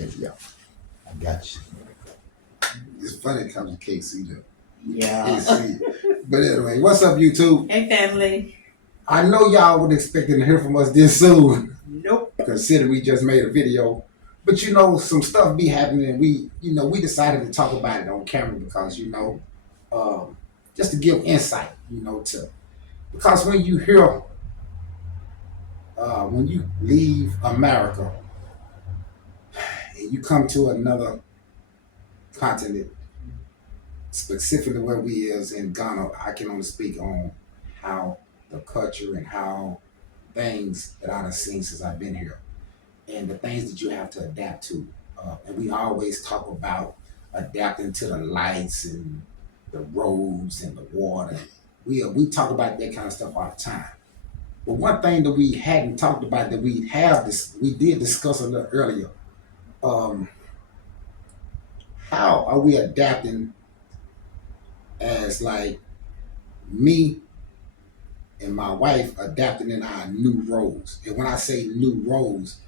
Okay, yeah, I got you. It's funny it comes to KC though. Yeah. KC. But anyway, what's up, YouTube? Hey, family. I know y'all were expecting to hear from us this soon, Nope. considering we just made a video. But you know, some stuff be happening. We decided to talk about it on camera because just to give insight, to because when you leave America and you come to another continent, specifically where we is in Ghana, I can only speak on how the culture and how things that I've seen since I've been here, and the things that you have to adapt to. And we always talk about adapting to the lights and the roads and the water. We talk about that kind of stuff all the time. But one thing that we hadn't talked about that we did discuss a little earlier. Um, how are we adapting as like me and my wife adapting in our new roles? And when I say new roles,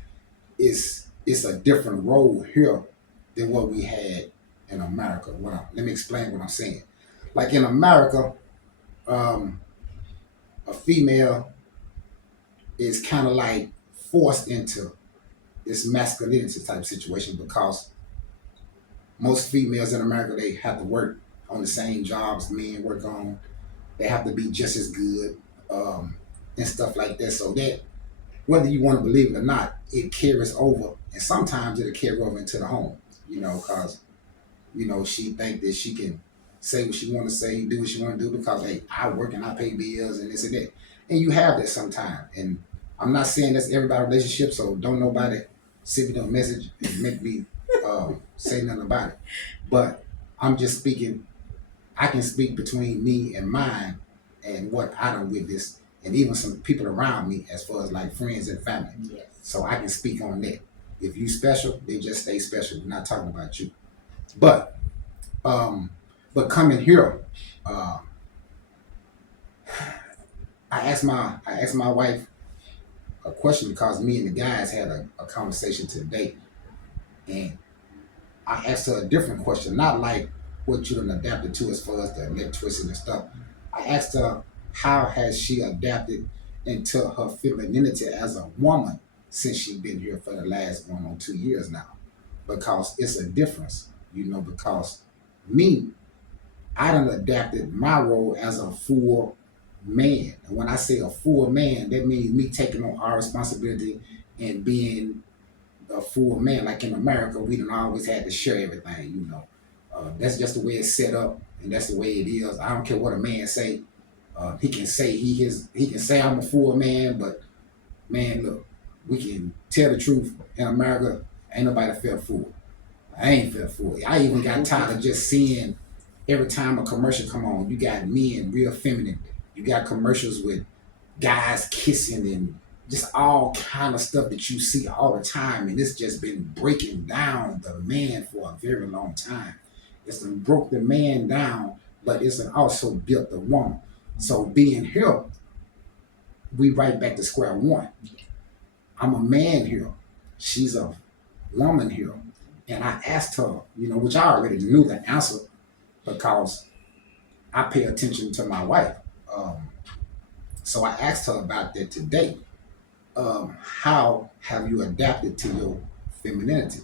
it's a different role here than what we had in America. Let me explain what I'm saying. Like in America, um, a female is kind of like forced into this masculinity type situation because most females in America, they have to work on the same jobs men work on. They have to be just as good, and stuff like that. So that whether you want to believe it or not, it carries over, and sometimes it'll carry over into the home. Because she think that she can say what she want to say, do what she want to do because hey, I work and I pay bills and this and that, and you have that sometimes. And I'm not saying that's everybody's relationship, so don't nobody send me no message and make me say nothing about it. But I'm just speaking. I can speak between me and mine and what I done witnessed, and even some people around me as far as like friends and family. Yes. So I can speak on that. If you special, then just stay special. We're not talking about you. But um, but coming here, uh, I asked my wife a question because me and the guys had a conversation today, and I asked her a different question, not like what you done adapted to as far as the electricity and stuff. I asked her how has she adapted into her femininity as a woman since she's been here for the last 1 or 2 years now, because it's a difference, because me, I done adapted my role as a full man. And when I say a full man, that means me taking on our responsibility and being a full man. Like in America, we don't always had to share everything. That's just the way it's set up, and that's the way it is. I don't care what a man say. He can say he can say I'm a full man, but man, look, we can tell the truth. In America, ain't nobody felt full. I ain't felt full. I even got tired of just seeing every time a commercial come on, you got men real feminine. You got commercials with guys kissing and just all kind of stuff that you see all the time, and it's just been breaking down the man for a very long time. It's done broke the man down, but it's done also built the woman. So being here, we right back to square one. I'm a man here. She's a woman here. And I asked her, which I already knew the answer because I pay attention to my wife. Um, so I asked her about that today. How have you adapted to your femininity?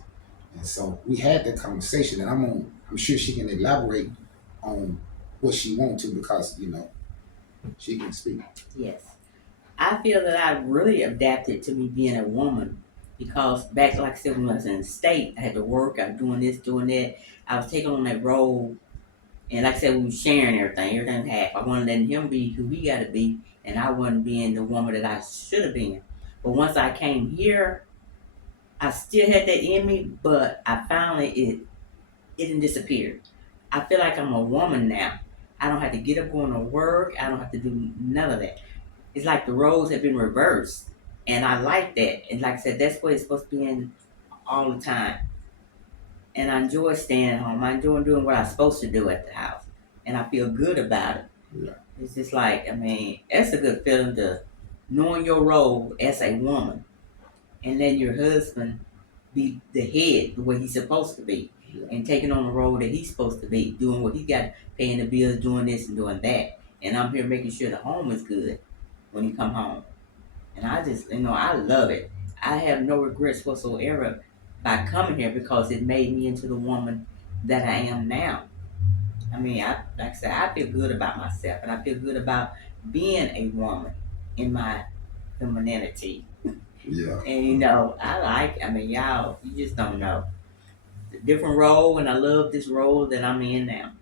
And so we had that conversation, and I'm sure she can elaborate on what she wants to because she can speak. Yes. I feel that I really adapted to me being a woman because back, like I said, when I was in the state, I had to work. I was doing this, doing that. I was taking on that role, and like I said, we were sharing everything half. I wanted to let him be who he got to be, and I wasn't being the woman that I should have been. But once I came here, I still had that in me, but I finally it didn't disappear. I feel like I'm a woman now. I don't have to get up going to work. I don't have to do none of that. It's like the roles have been reversed, and I like that. And like I said, that's what it's supposed to be in all the time. And I enjoy staying at home. I enjoy doing what I'm supposed to do at the house, and I feel good about it. Yeah. It's just like it's a good feeling to knowing your role as a woman and letting your husband be the head the way he's supposed to be, Yeah. and taking on the role that he's supposed to be, doing what he got, paying the bills, doing this and doing that. And I'm here making sure the home is good when he come home. And I just, I love it. I have no regrets whatsoever by coming here because it made me into the woman that I am now. I mean, like I said, I feel good about myself, and I feel good about being a woman in my femininity. Yeah. And I mean, y'all, you just don't know the different role, and I love this role that I'm in now,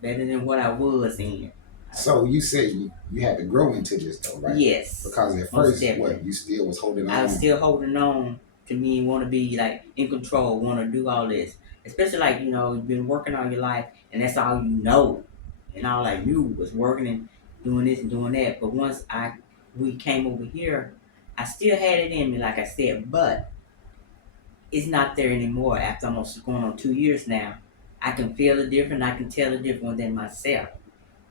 better than what I was in. So you said you had to grow into this though, right? Yes, Because at most first, what definitely. you still was holding I was on. still holding on to me and want to be like in control, want to do all this. Especially like, you've been working all your life and that's all you know. And all I knew was working and doing this and doing that. But once we came over here, I still had it in me, like I said, but it's not there anymore after almost going on 2 years now. I can feel the difference, I can tell the difference within myself.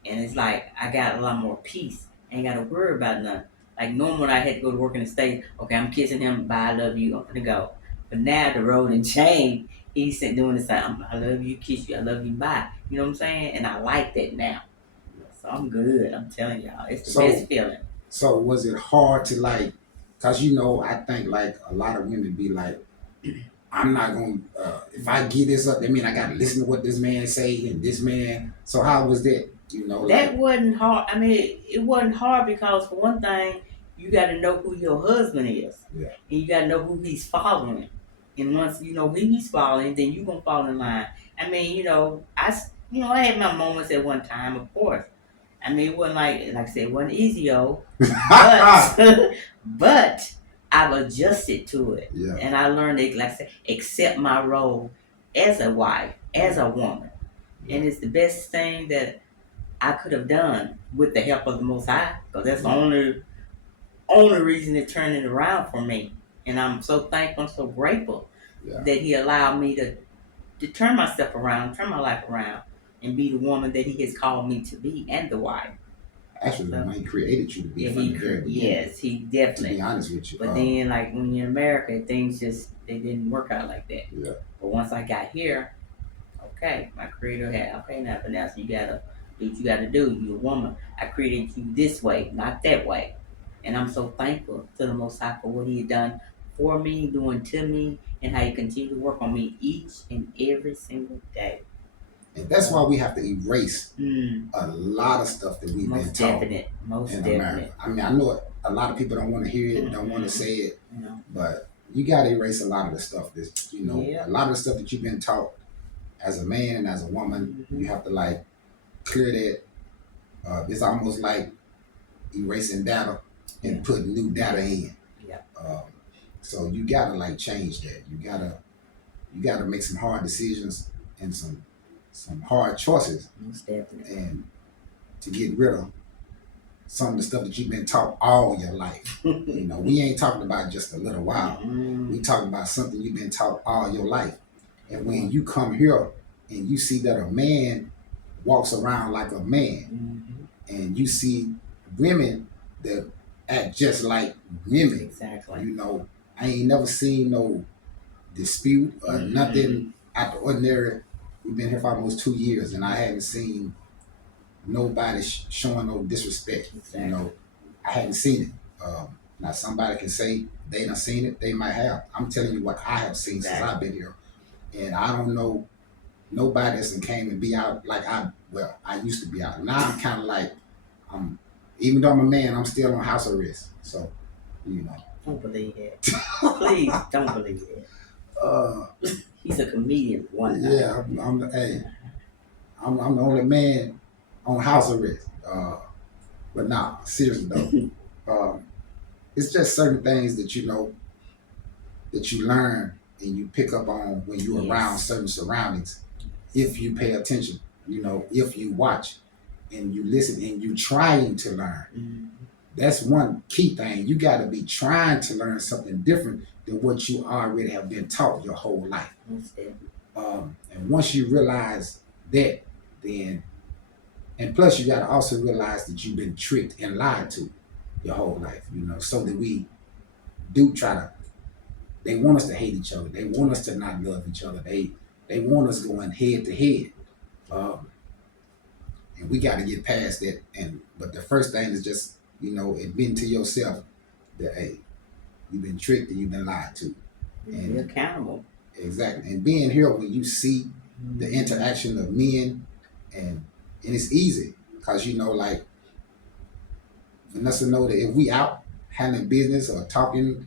And it's like I got a lot more peace. I ain't got to worry about nothing. Like normal when I had to go to work in the States, okay, I'm kissing him, bye, I love you, I'm gonna go. But now the road and change, he's doing the same. I love you, kiss you, I love you, bye. You know what I'm saying? And I like that now. So I'm good. I'm telling y'all, it's the So best feeling. so was it hard to like? Cause I think like a lot of women be like, I'm not gonna. If I get this up, that mean I gotta listen to what this man say and this man. So how was that? That Like wasn't hard. I mean, it wasn't hard because for one thing, you got to know who your husband is, yeah, and you got to know who he's following. And once you know who he's following, then you gonna fall in line. I mean, I had my moments at one time, of course. I mean, it wasn't like I said, it wasn't easy, but but I've adjusted to it, yeah, and I learned to, like I said, accept my role as a wife, as a woman, yeah, and it's the best thing that I could have done with the help of the Most High, because that's the yeah, only reason it turned it around for me. And I'm so thankful, so grateful yeah. that He allowed me to turn myself around, turn my life around, and be the woman that He has called me to be, and the wife. Actually, So he created you to be yeah, from the very beginning. yes, He To be definitely. honest with you, But then, like when you're in America, things just they didn't work out like that. yeah, But once I got here, okay, my creator had, okay, now Vanessa, you gotta do what you gotta do. You're a woman. I created you this way, not that way. And I'm so thankful to the Most High for what He had done for me, doing to me, and how He continue to work on me each and every single day. and that's why we have to erase Mm, a lot of stuff that we've been most taught definite, most in America. definite. I mean, I know it, a lot of people don't want to hear it, don't want to Mm-mm, say it, you know. but you got to erase a lot of the stuff that Yeah. a lot of the stuff that you've been taught as a man and as a woman. Mm-hmm. You have to like clear that. It's almost like erasing data and Yeah. putting new data in. Yeah. Um, so you gotta like change that. You gotta make some hard decisions and some hard choices, Most definite. and to get rid of some of the stuff that you've been taught all your life. We ain't talking about just a little while. We Mm-mm. talking about something you've been taught all your life. And Come when on. you come here and you see that a man walks around like a man, Mm-hmm. and you see women that act just like women, Exactly. I ain't never seen no dispute or Mm-mm. nothing out the ordinary. We've been here for almost 2 years, and I haven't seen nobody showing no disrespect. Exactly. I hadn't seen it. Now somebody can say they done seen it. They might have. I'm telling you what I have seen since I've Exactly. been here, and I don't know nobody that's came and be out like I used to be out. Now I'm kind of like even though I'm a man, I'm still on house arrest. So you know, Don't believe that. Please don't believe that. uh, He's a comedian for one night. yeah, hey, I'm the only man on house arrest. But nah, seriously though, um, it's just certain things that that you learn and you pick up on when you're around Yes. certain surroundings. If you pay attention, if you watch and you listen and you trying to learn. Mm-hmm. That's one key thing. You got to be trying to learn something different than what you already have been taught your whole life. Most definitely. And once you realize that, then, and plus you got to also realize that you've been tricked and lied to your whole life, so that we do try to They want us to hate each other. They want us to not love each other. They want us going head to head. Um, and we got to get past that. And but the first thing is just admitting to yourself that hey, you've been tricked and you've been lied to, Be and accountable. exactly. And being here when you see the interaction of men, and it's easy because like Vanessa know that if we out handling business or talking,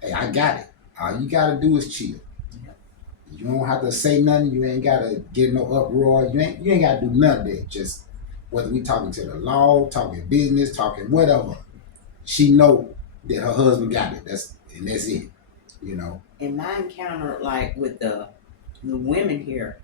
hey, I got it. All you gotta do is chill. Yep. You don't have to say nothing. You ain't gotta get no uproar. You ain't gotta do none of that. Just whether we talking to the law, talking business, talking whatever, she know that her husband got it. That's it. You know. And my encounter, like with the women here,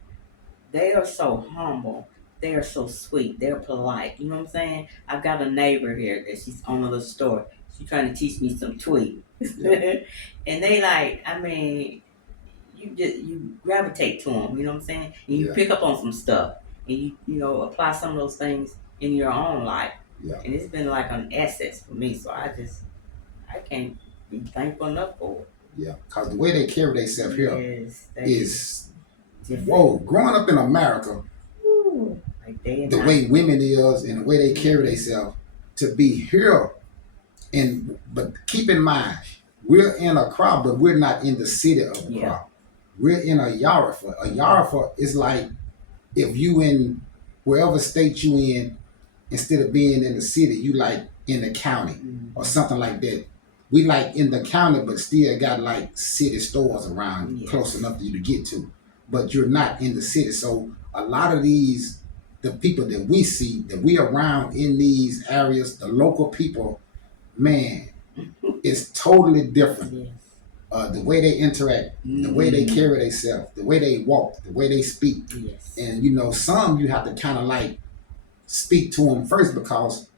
they are so humble. They are so sweet. They're polite. You know what I'm saying? I've got a neighbor here that she's owner of the store. She's trying to teach me some tweet. Yeah. And they like, I mean, you gravitate to them. You know what I'm saying? And you Yeah. pick up on some stuff, and apply some of those things in your own life. Yeah. And it's been like an asset for me. So I can't be thankful enough for it. Yeah. Because the way they carry themselves here Yes, is different. whoa. Growing up in America, Ooh, like day and the night. way women is and the way they carry themselves to be here. But keep in mind, we're in a crowd, but we're not in the city of the Yeah. crowd. We're in a Yarafa. A Yarafa is like if you in wherever state you in, instead of being in the city, you like in the county or something like that. We like in the county, but still got like city stores around Yes. close enough for you to get to. But you're not in the city. So a lot of the people that we see, that we around in these areas, the local people, man, it's totally different. Yes. The way they interact, the way they carry themselves, the way they walk, the way they speak. Yes. And some you have to kind of like speak to them first because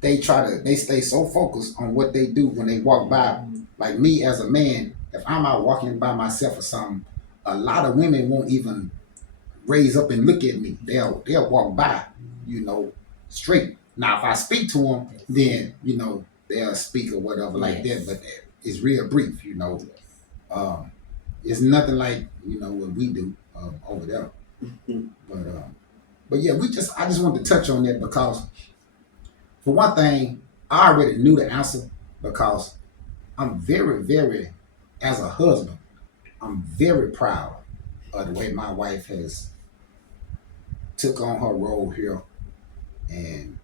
they stay so focused on what they do when they walk by. Like me as a man, if I'm out walking by myself or something, a lot of women won't even raise up and look at me. They'll walk by, straight. Now if I speak to them, then they'll speak or whatever like that. But it's real brief, It's nothing like what we do over there. But yeah, I just wanted to touch on that because for one thing, I already knew the answer because I'm very, very, as a husband, I'm very proud of the way my wife has took on her role here and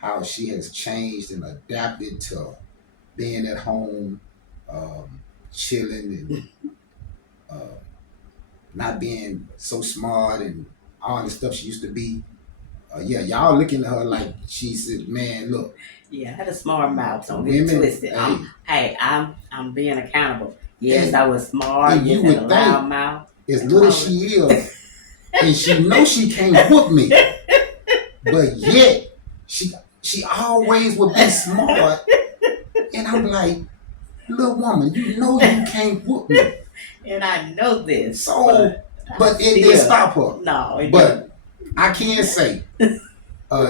how she has changed and adapted to being at home, chilling and not being so smart and all the stuff she used to be. Yeah, y'all looking at her like she said, man, look. Yeah, I had a smart mouth. Don't get it twisted. I'm being accountable. Yes, I was smart. And yes, you would had a loud mouth. As little she is, and she knows she can't whoop me, but yet she always would be smart. And I'm like, little woman, you know you can't whoop me. And I know this. So, but it didn't stop her. No, but I can say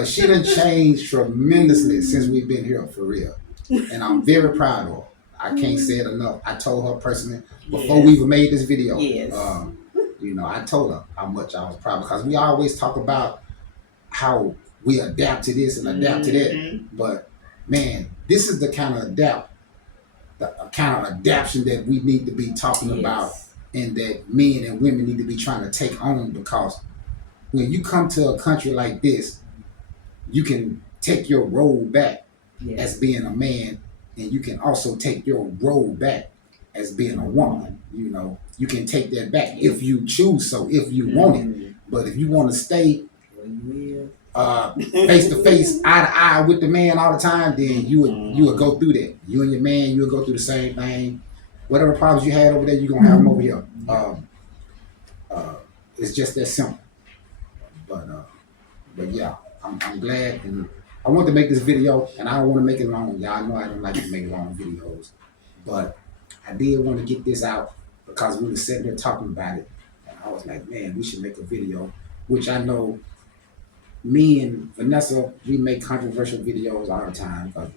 she done changed tremendously since we've been here for real. And I'm very proud of her. I can't say it enough. I told her personally before we even made this video. Yes. I told her how much I was proud because we always talk about how we adapt to this and adapt to that. But man, this is the kind of adaptation that we need to be talking about and that men and women need to be trying to take on because when you come to a country like this, you can take your role back as being a man, and you can also take your role back as being a woman. You can take that back if you choose so, if you want it. But if you want to stay face to face, eye to eye with the man all the time, then you would go through that. You and your man, you would go through the same thing. Whatever problems you had over there, you're gonna have them over here. It's just that simple. But yeah, I'm glad, and I want to make this video, and I don't want to make it long. Y'all know I don't like to make long videos, but I did want to get this out because we were sitting there talking about it, and I was like, man, we should make a video, which I know me and Vanessa, we make controversial videos all the time, but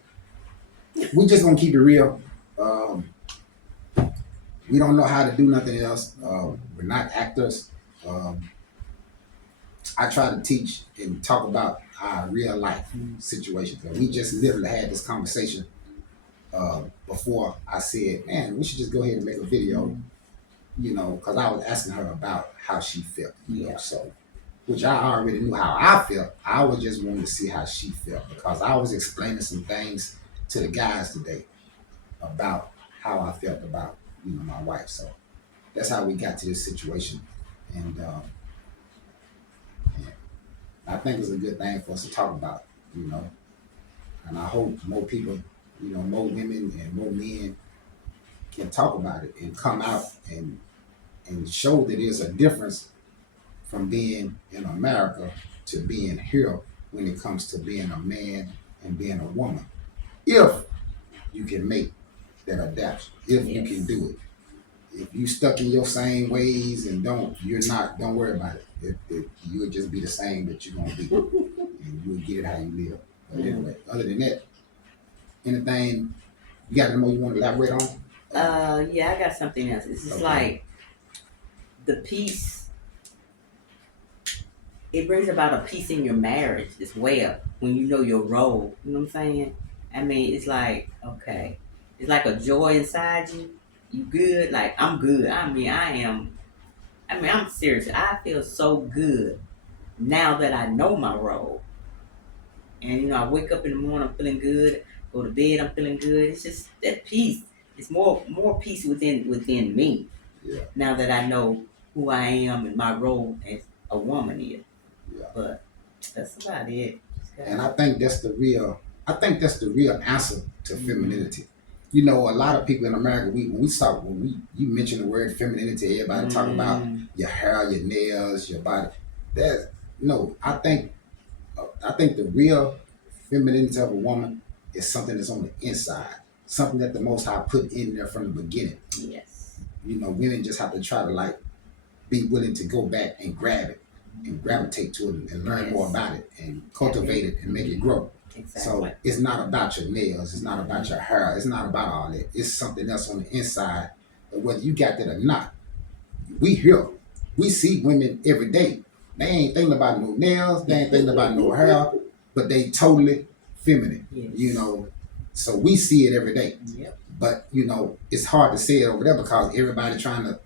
we just gonna keep it real. We don't know how to do nothing else. We're not actors. Um, I try to teach and talk about our real life Mm. situations. And we just literally had this conversation before I said, man, we should just go ahead and make a video, Mm. because I was asking her about how she felt. Yeah. So, which I already knew how I felt. I was just wanting to see how she felt because I was explaining some things to the guys today about how I felt about, my wife. So that's how we got to this situation. And I think it's a good thing for us to talk about, you know. And I hope more people, more women and more men can talk about it and come out and show that there's a difference from being in America to being here when it comes to being a man and being a woman. If you can make that adaptation, if you can Yes. do it. If you stuck in your same ways and don't worry about it. You'll just be the same that you're gonna be, and you'll get it how you live. But Mm. anyway, other than that, anything you got any more you want to elaborate on? Yeah, I got something else. It's just Okay. like the peace. It brings about a peace in your marriage as well when you know your role. You know what I'm saying? I mean, it's like okay, it's like a joy inside you. You good? Like I'm good. I mean, I am. I mean, I'm serious. I feel so good now that I know my role. And I wake up in the morning, I'm feeling good. Go to bed, I'm feeling good. It's just that peace. It's more peace within me Yeah, now that I know who I am and my role as a woman is. yeah. But that's about it. Just And gotta. I think that's the real. I think that's the real answer to Mm-hmm. femininity. A lot of people in America, when you mention the word femininity, everybody talk about Mm, your hair, your nails, your body. That's no. I think the real femininity of a woman is something that's on the inside, something that the Most High put in there from the beginning. yes. Women just have to try to like be willing to go back and grab it and Mm-hmm. gravitate to it and learn more Yes. about it and Tap cultivate in. it and make it Mm-hmm. grow. Exactly. So it's not about your nails, it's not about Mm-hmm. your hair, it's not about all that. It's something else on the inside. But whether you got that or not, we here. We see women every day. They ain't thinking about no nails, they ain't thinking about no hair, but they totally feminine. You Yes. know, so we see it every day. Yep. But it's hard to say it over there because everybody trying to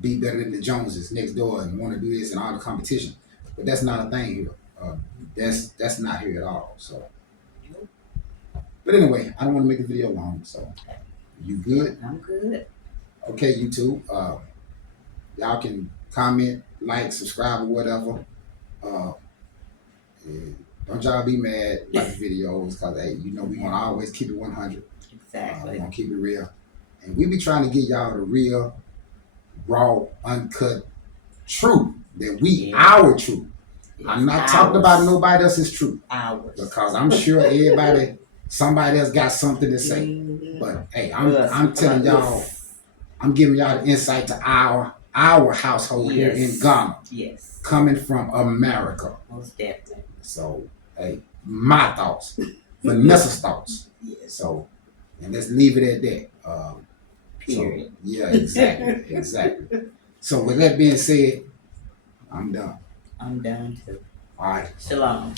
be better than the Joneses next door and want to do this and all the competition. But that's not a thing here. Mm-hmm. That's not here at all. So, Nope. but anyway, I don't want to make the video long. So, you Yep. good? I'm good. Okay, YouTube. Y'all can comment, like, subscribe, or whatever. Uh, and don't y'all be mad about the videos because hey, we gonna always keep it 100. We're Exactly. gonna keep it real, and we be trying to get y'all the real, raw, uncut truth that Yeah. our truth. I'm Yes. not talking about Hours. nobody else's truth Hours. because I'm sure somebody else got something to say. Mm-hmm. But hey, Us. We I'm talking telling about y'all, us. I'm giving y'all the insight to our household here in Yes. Ghana, Yes. coming from America. Most definitely. So hey, my thoughts, Vanessa's thoughts. Yes. So and let's leave it at that. So Period. yeah, exactly, exactly. So with that being said, I'm done. I'm done too. All right. Shalom.